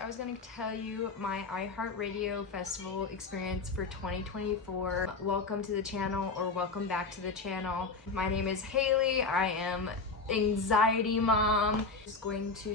I was going to tell you my iHeartRadio festival experience for 2024. Welcome to the channel, or welcome back to the channel. My name is Haley. I am anxiety mom. Just going to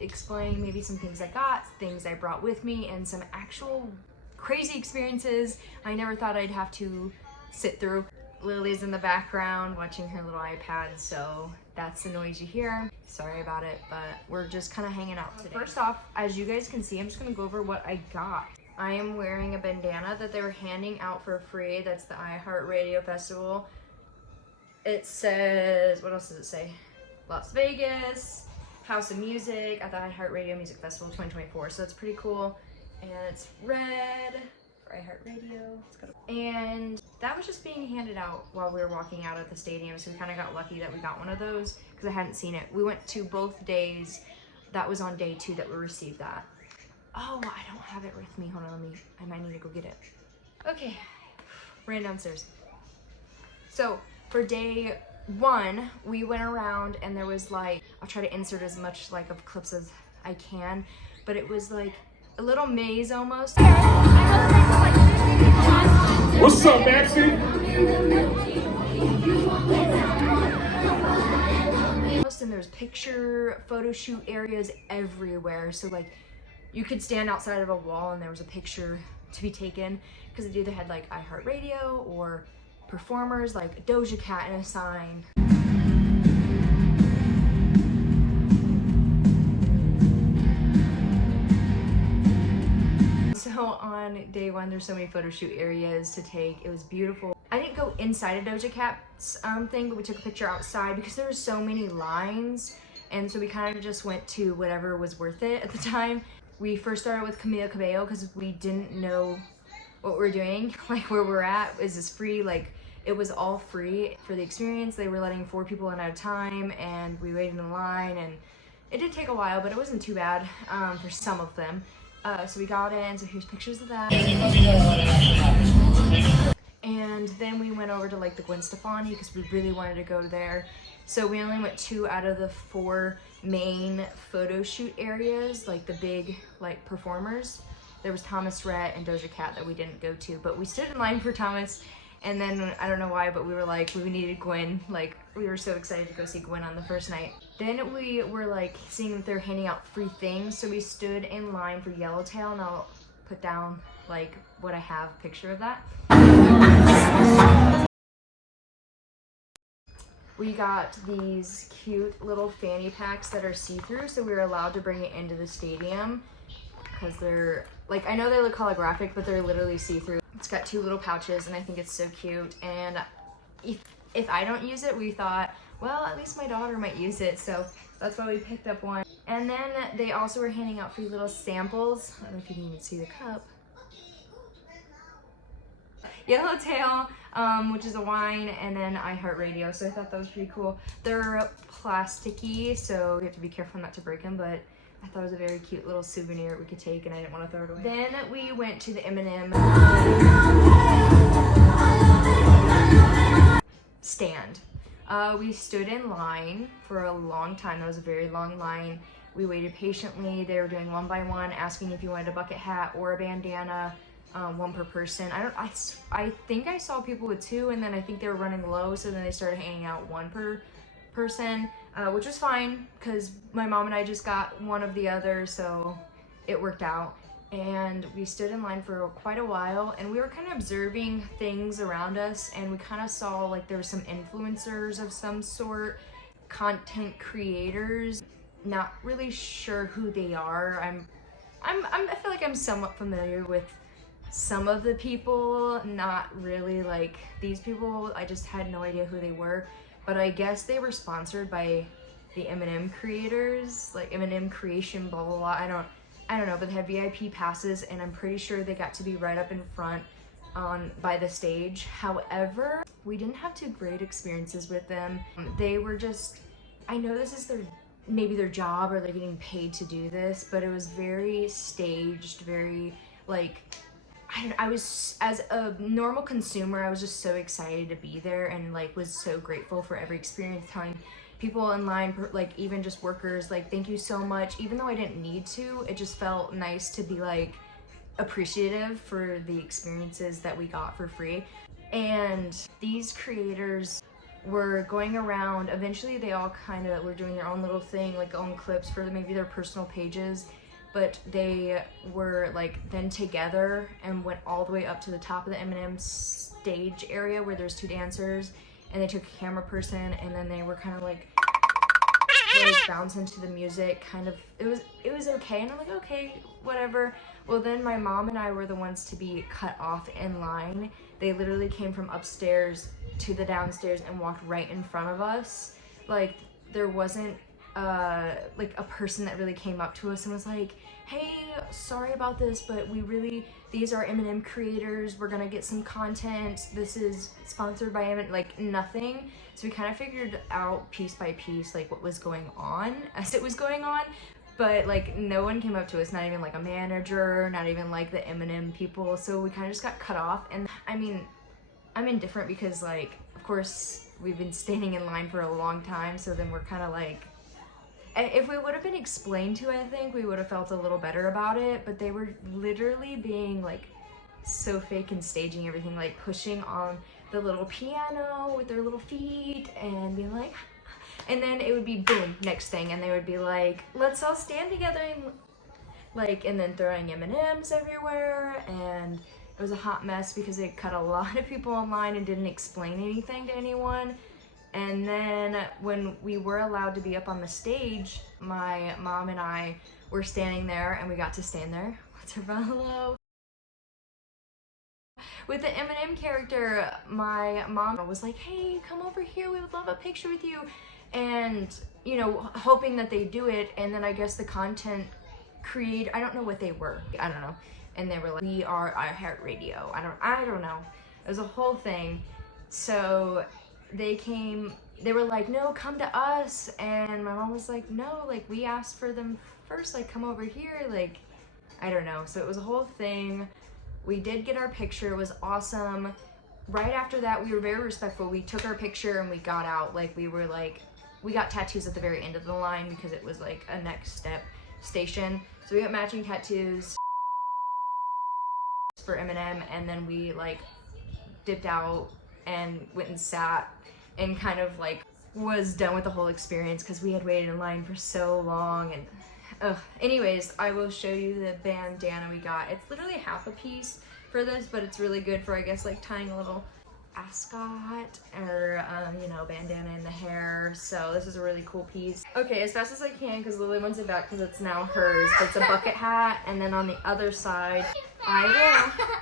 explain maybe some things I got, things I brought with me, and some actual crazy experiences I never thought I'd have to sit through. Lily's in the background watching her little iPad, so that's the noise you hear. Sorry about it, but we're just kind of hanging out today. First off, as you guys can see, I'm just gonna go over what I got. I am wearing a bandana that they were handing out for free. That's the iHeartRadio Festival. It says, what else does it say? Las Vegas, House of Music at the iHeartRadio Music Festival 2024. So that's pretty cool. And it's red for iHeartRadio. And that was just being handed out while we were walking out of the stadium. So we kind of got lucky that we got one of those because I hadn't seen it. We went to both days. That was on day 2 that we received that. Oh, I don't have it with me. Hold on, I might need to go get it. Okay, ran downstairs. So for day 1, we went around and there was like, I'll try to insert as much like of clips as I can, but it was like a little maze almost. What's up, Maxie? And there's photo shoot areas everywhere. So like you could stand outside of a wall and there was a picture to be taken because they either had like iHeartRadio or performers like Doja Cat and a sign. So on day 1, there's so many photo shoot areas to take. It was beautiful. I didn't go inside a Doja Cat's thing, but we took a picture outside because there were so many lines. And so we kind of just went to whatever was worth it at the time. We first started with Camila Cabello because we didn't know what we're doing, like where we're at. Is this free? Like it was all free for the experience. They were letting 4 people in at a time and we waited in line, and it did take a while, but it wasn't too bad for some of them. So we got in, so here's pictures of that. And then we went over to like the Gwen Stefani because we really wanted to go there. So we only went 2 out of the 4 main photo shoot areas, like the big like performers. There was Thomas Rhett and Doja Cat that we didn't go to, but we stood in line for Thomas. And then, I don't know why, but we were like, we needed Gwen. Like, we were so excited to go see Gwen on the first night. Then we were like seeing that they're handing out free things. So we stood in line for Yellowtail, and I'll put down like what I have, a picture of that. We got these cute little fanny packs that are see-through, so we were allowed to bring it into the stadium because they're, like, I know they look holographic, but they're literally see-through. It's got 2 little pouches, and I think it's so cute. And if I don't use it, we thought, well, at least my daughter might use it, so that's why we picked up one. And then they also were handing out free little samples. I don't know if you can even see the cup. Yellowtail, which is a wine, and then iHeartRadio, so I thought that was pretty cool. They're plasticky, so you have to be careful not to break them, but I thought it was a very cute little souvenir we could take, and I didn't want to throw it away. Then we went to the M&M stand. We stood in line for a long time. That was a very long line. We waited patiently. They were doing 1 by 1, asking if you wanted a bucket hat or a bandana, 1 per person. I think I saw people with 2, and then I think they were running low, so then they started handing out 1 per person, which was fine because my mom and I just got one of the other, so it worked out. And we stood in line for quite a while, and we were kind of observing things around us, and we kind of saw like there were some influencers of some sort, content creators. Not really sure who they are. I feel like I'm somewhat familiar with some of the people, not really like these people. I just had no idea who they were, but I guess they were sponsored by the M&M creators, like M&M creation, blah blah blah. I don't know, but they had VIP passes, and I'm pretty sure they got to be right up in front by the stage. However, we didn't have 2 great experiences with them. They were just, I know this is maybe their job, or they're getting paid to do this, but it was very staged, very like, I was, as a normal consumer, I was just so excited to be there, and like was so grateful for every experience, telling people in line, like even just workers, like thank you so much. Even though I didn't need to, it just felt nice to be like appreciative for the experiences that we got for free. And these creators were going around, eventually they all kind of were doing their own little thing, like own clips for maybe their personal pages, but they were like then together and went all the way up to the top of the M&M stage area where there's 2 dancers, and they took a camera person, and then they were kind of like bouncing to the music, kind of. It was okay, and I'm like, okay, whatever. Well, then my mom and I were the ones to be cut off in line. They literally came from upstairs to the downstairs and walked right in front of us. Like, there wasn't like a person that really came up to us and was like, hey, sorry about this, but these are M&M creators, we're gonna get some content, this is sponsored by M&M, like nothing. So we kind of figured out piece by piece like what was going on as it was going on, but like no one came up to us, not even like a manager, not even like the M&M people. So we kind of just got cut off. And I mean, I'm indifferent because like, of course, we've been standing in line for a long time, so then we're kind of like, if we would have been explained to, I think we would have felt a little better about it, but they were literally being like so fake and staging everything, like pushing on the little piano with their little feet and being like, and then it would be boom, next thing, and they would be like, let's all stand together, and like, and then throwing M&Ms everywhere, and it was a hot mess because it cut a lot of people online and didn't explain anything to anyone. And then when we were allowed to be up on the stage, my mom and I were standing there, and we got to stand there. What's her hello? With the M&M character, my mom was like, hey, come over here, we would love a picture with you. And, you know, hoping that they do it, and then I guess the content creator, I don't know what they were, I don't know. And they were like, we are iHeartRadio. I don't know. It was a whole thing. So they were like, no, come to us. And my mom was like, no, like we asked for them first, like come over here, like, I don't know. So it was a whole thing. We did get our picture, it was awesome. Right after that, we were very respectful. We took our picture and we got out. Like we got tattoos at the very end of the line because it was like a next step station. So we got matching tattoos for Eminem, and then we like dipped out and went and sat and kind of like was done with the whole experience because we had waited in line for so long. And anyways, I will show you the bandana we got. It's literally half a piece for this, but it's really good for, I guess, like tying a little ascot or you know, bandana in the hair. So this is a really cool piece. Okay, as fast as I can because Lily wants it back because it's now hers. It's a bucket hat, and then on the other side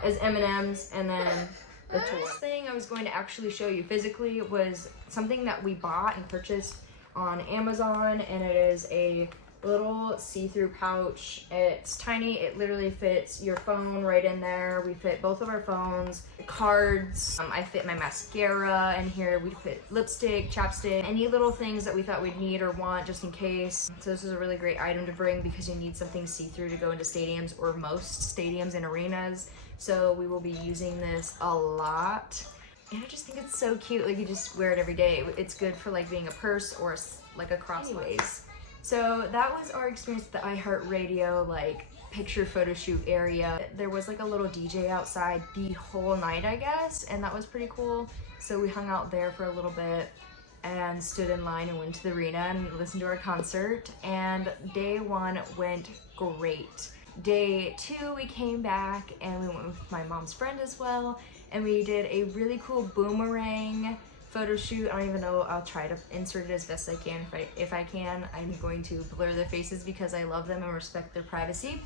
is M&M's, and then the tour. This thing I was going to actually show you physically was something that we bought and purchased on Amazon, and it is a little see-through pouch. It's tiny, it literally fits your phone right in there. We fit both of our phones, cards, I fit my mascara in here, we fit lipstick, chapstick, any little things that we thought we'd need or want just in case. So this is a really great item to bring because you need something see-through to go into stadiums, or most stadiums and arenas. So we will be using this a lot. And I just think it's so cute, like you just wear it every day. It's good for like being a purse or like a crossways. So that was our experience at the iHeartRadio like picture photo shoot area. There was like a little DJ outside the whole night, I guess, and that was pretty cool. So we hung out there for a little bit and stood in line and went to the arena and listened to our concert. And day one went great. Day two, we came back and we went with my mom's friend as well, and we did a really cool boomerang photo shoot. I don't even know, I'll try to insert it as best I can. If I can, I'm going to blur their faces because I love them and respect their privacy.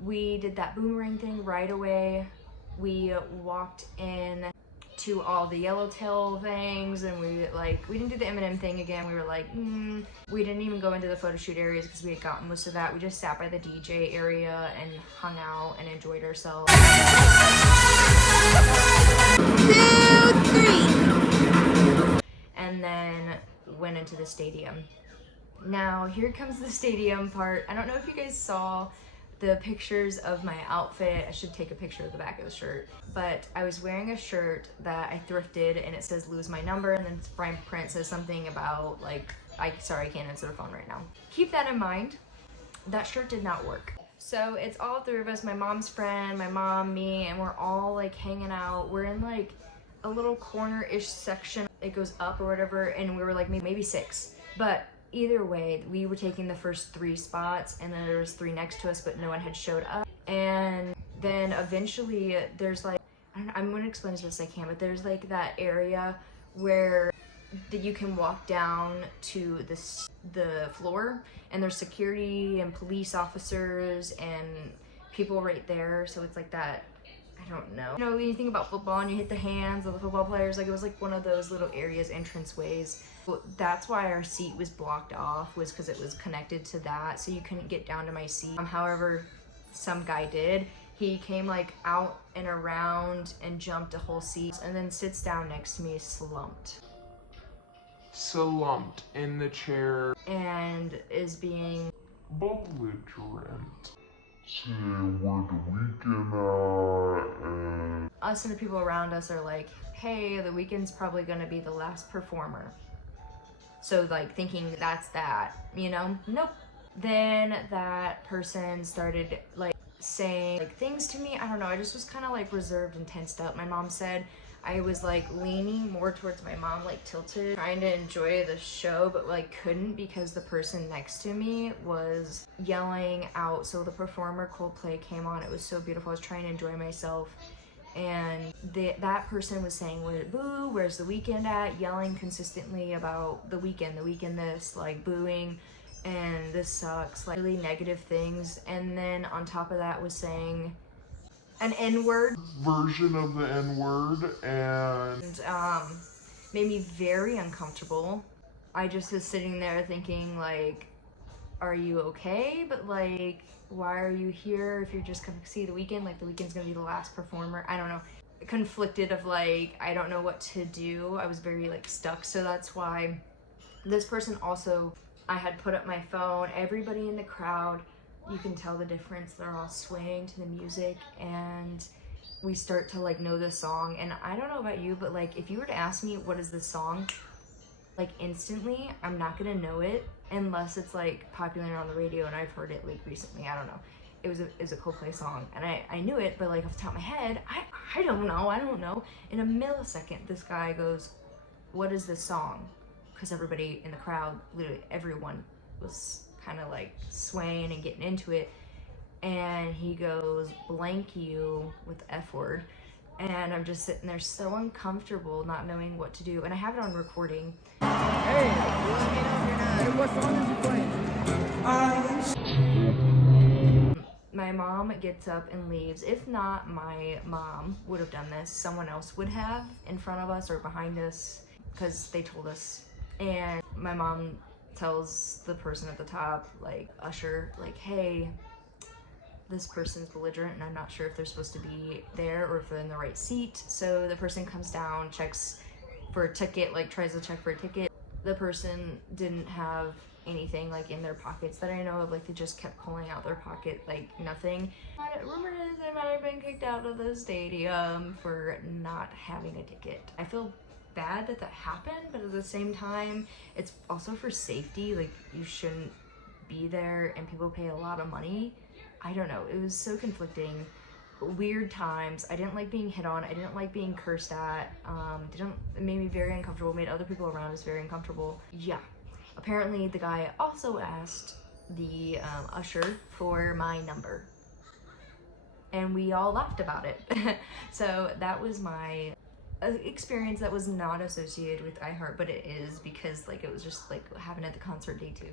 We did that boomerang thing right away. We walked in to all the yellowtail things, and we didn't do the M&M thing again. We were like, we didn't even go into the photo shoot areas because we had gotten most of that. We just sat by the DJ area and hung out and enjoyed ourselves. 2, 3. And then went into the stadium. Now, here comes the stadium part. I don't know if you guys saw the pictures of my outfit. I should take a picture of the back of the shirt. But I was wearing a shirt that I thrifted, and it says lose my number, and then its fine print says something about like, sorry, I can't answer the phone right now. Keep that in mind. That shirt did not work. So it's all three of us, my mom's friend, my mom, me, and we're all like hanging out. We're in like a little corner-ish section. It goes up or whatever, and we were like maybe 6. But either way, we were taking the first 3 spots, and then there was 3 next to us, but no one had showed up. And then eventually there's like, I'm going to explain as best as I can, but there's like that area where you can walk down to the floor, and there's security and police officers and people right there. So it's like that, I don't know. You know, when you think about football and you hit the hands of the football players, like it was like one of those little areas, entranceways. That's why our seat was blocked off, was because it was connected to that, so you couldn't get down to my seat. However, some guy did. He came like out and around and jumped a whole seat, and then sits down next to me, slumped in the chair and is being belligerent. Say, where the weekend at? And us and the people around us are like, hey, the weekend's probably gonna be the last performer. So like thinking that's that, you know? Nope. Then that person started like saying like things to me. I don't know, I just was kind of like reserved and tensed up. My mom said I was like leaning more towards my mom, like tilted, trying to enjoy the show, but like couldn't because the person next to me was yelling out. So the performer Coldplay came on. It was so beautiful. I was trying to enjoy myself. And that person was saying, boo, where's the weekend at? Yelling consistently about the weekend this, like booing, and this sucks, like really negative things. And then on top of that was saying an N-word. Version of the N-word, and made me very uncomfortable. I just was sitting there thinking like, are you okay? But like, why are you here if you're just gonna see the weekend? Like the weekend's gonna be the last performer. I don't know. Conflicted of like, I don't know what to do. I was very like stuck. So that's why this person also, I had put up my phone. Everybody in the crowd, you can tell the difference. They're all swaying to the music, and we start to like know the song. And I don't know about you, but like if you were to ask me what is this song, like instantly I'm not gonna know it unless it's like popular on the radio and I've heard it like recently. I don't know. It was a Coldplay song, and I knew it, but like off the top of my head, I don't know. In a millisecond, this guy goes, what is this song? Because everybody in the crowd, literally everyone was kind of like swaying and getting into it. And he goes, blank you, with the F word. And I'm just sitting there so uncomfortable, not knowing what to do. And I have it on recording. Hey, what song is he playing? My mom gets up and leaves. If not, my mom would have done this. Someone else would have in front of us or behind us, because they told us. And my mom tells the person at the top, like usher, like, hey, this person's belligerent and I'm not sure if they're supposed to be there or if they're in the right seat. So the person comes down, checks for a ticket, like tries to check for a ticket. The person didn't have anything like in their pockets that I know of. Like they just kept pulling out their pocket, like nothing. Rumor is they might have been kicked out of the stadium for not having a ticket. I feel bad that happened, but at the same time, it's also for safety. Like you shouldn't be there, and people pay a lot of money. I don't know, it was so conflicting. Weird times. I didn't like being hit on. I didn't like being cursed at. It made me very uncomfortable. Made other people around us very uncomfortable. Yeah. Apparently the guy also asked the usher for my number, and we all laughed about it. So that was my experience that was not associated with iHeart, but it is, because like it was just like having at the concert day 2.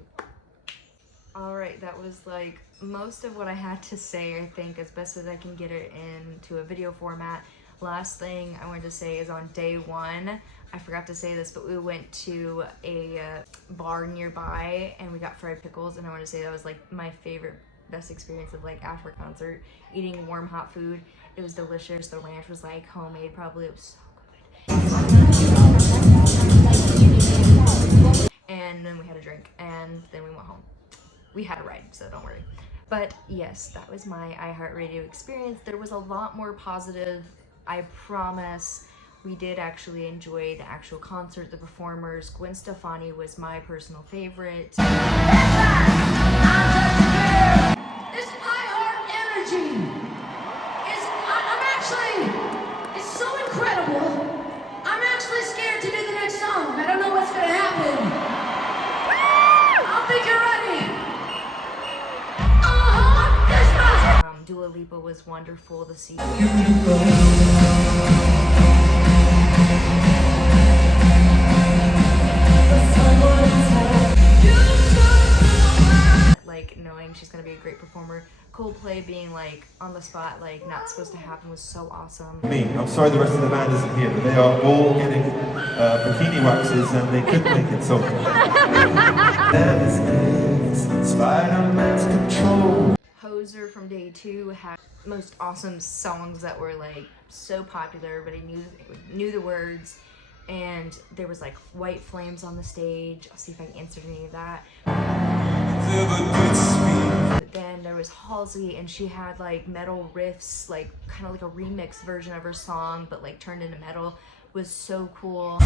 All right, that was like most of what I had to say, I think, as best as I can get it into a video format. Last thing I wanted to say is on day 1, I forgot to say this, but we went to a bar nearby and we got fried pickles, and I want to say that was like my favorite, best experience of like after concert, eating warm hot food. It was delicious. The ranch was like homemade, probably. It was so good. And then we had a drink, and then we went home. We had a ride, so don't worry. But yes, that was my iHeartRadio experience. There was a lot more positive, I promise. We did actually enjoy the actual concert, the performers. Gwen Stefani was my personal favorite. This iHeart energy it's so incredible. I'm actually scared to do the next song. I don't know what's gonna happen. I don't think you're ready. Dua Lipa was wonderful to see. Like knowing she's gonna be a great performer. Coldplay being like on the spot, like not supposed to happen, was so awesome. I'm sorry the rest of the band isn't here, but they are all getting bikini waxes and they could make it so. Spider-Man's control. Hoser from Day 2 had most awesome songs that were like so popular, but he knew the words, and there was like white flames on the stage. I'll see if I can answer any of that. But then there was Halsey, and she had like metal riffs, like kind of like a remix version of her song, but like turned into metal. Was so cool.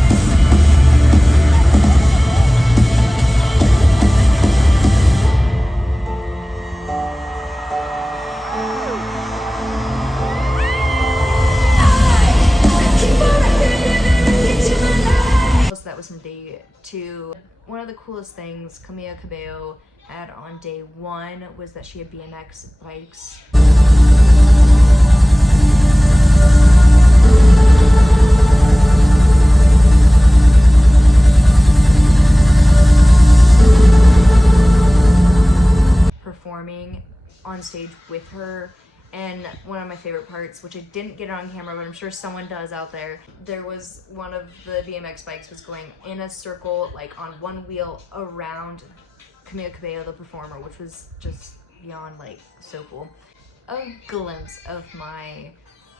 So that was from Day 2. One of the coolest things Camila Cabello had on Day 1 was that she had BMX bikes. Performing on stage with her. And one of my favorite parts, which I didn't get on camera, but I'm sure someone does out there, there was one of the BMX bikes was going in a circle, like on one wheel around Camila Cabello, the performer, which was just beyond like so cool. A glimpse of my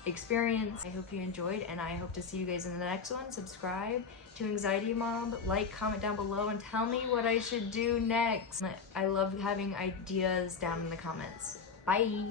experience. I hope you enjoyed, and I hope to see you guys in the next one. Subscribe to Anxiety Mom, like, comment down below, and tell me what I should do next. I love having ideas down in the comments. Bye.